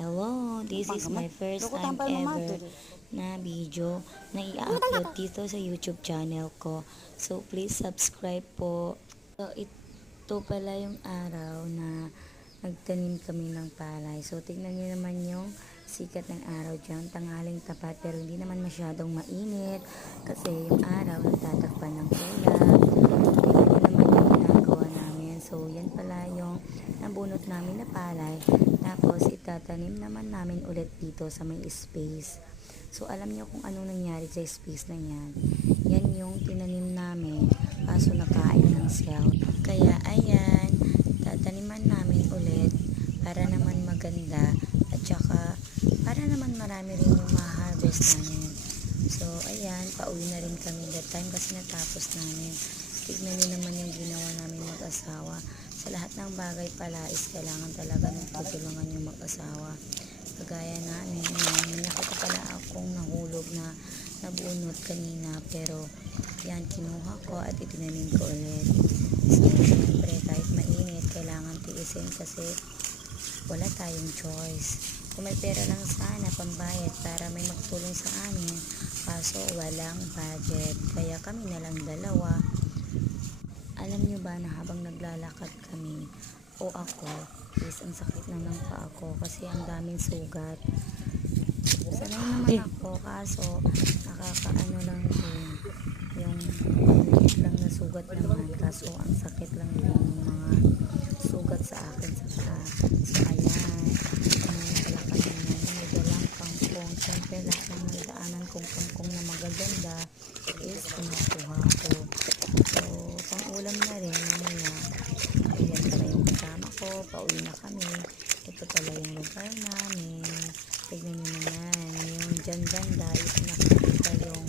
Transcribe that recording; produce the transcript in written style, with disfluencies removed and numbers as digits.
Hello, this is my first time ever na video na i-upload dito sa YouTube channel ko. So, please subscribe po. So, ito pala yung araw na nagtanim kami ng palay. So, tignan niyo naman yung sikat ng araw dyan. Tanghaling tapat pero hindi naman masyadong mainit kasi yung araw natatakpan ng ulap. Tignan niyo naman yung ginagawa namin. So, yan pala yung nabunot namin na palay. Tapos, itatanim naman namin ulit dito sa may space. So, alam niyo kung anong nangyari sa space na yan. Yan yung tinanim namin, kaso nakain ng scout. Kaya, ayan, tataniman namin ulit para naman maganda at saka para naman marami rin yung ma-harvest namin. So, ayan, pauwi na rin kami that time kasi natapos namin. Tignan niyo naman yung ginawa namin mag-asawa. Sa lahat ng bagay pala is kailangan talaga ng tutulungan yung mag-asawa. Kagaya namin, may nakita pala akong nahulog na nabunot kanina pero yan, kinuha ko at itinanim ko ulit. So, siyempre, kahit mainit, kailangan tiisin kasi wala tayong choice. Kung may pera lang sana, pambayad para may makatulong sa amin, kaso walang budget. Kaya kami na lang dalawa. Alam nyo ba na habang naglalakad kami o ako is ang sakit na ng paa ko kasi ang daming sugat. Sanay naman ako kaso nakakaano lang din yung maliit lang na sugat naman kaso ang sakit lang din yung mga sugat sa akin sa paa. So ayan, pala kanina may dalang kangkong. Siyempre lahat ng nagdaanan kong kangkong na magaganda is kinukuha ko. So pang ulam na rin mamaya. Ayan pala yung kasama ko, pauwi na kami. Ito pala yung lugar namin. Tignan nyo naman, yung dyan banda is nakikita yung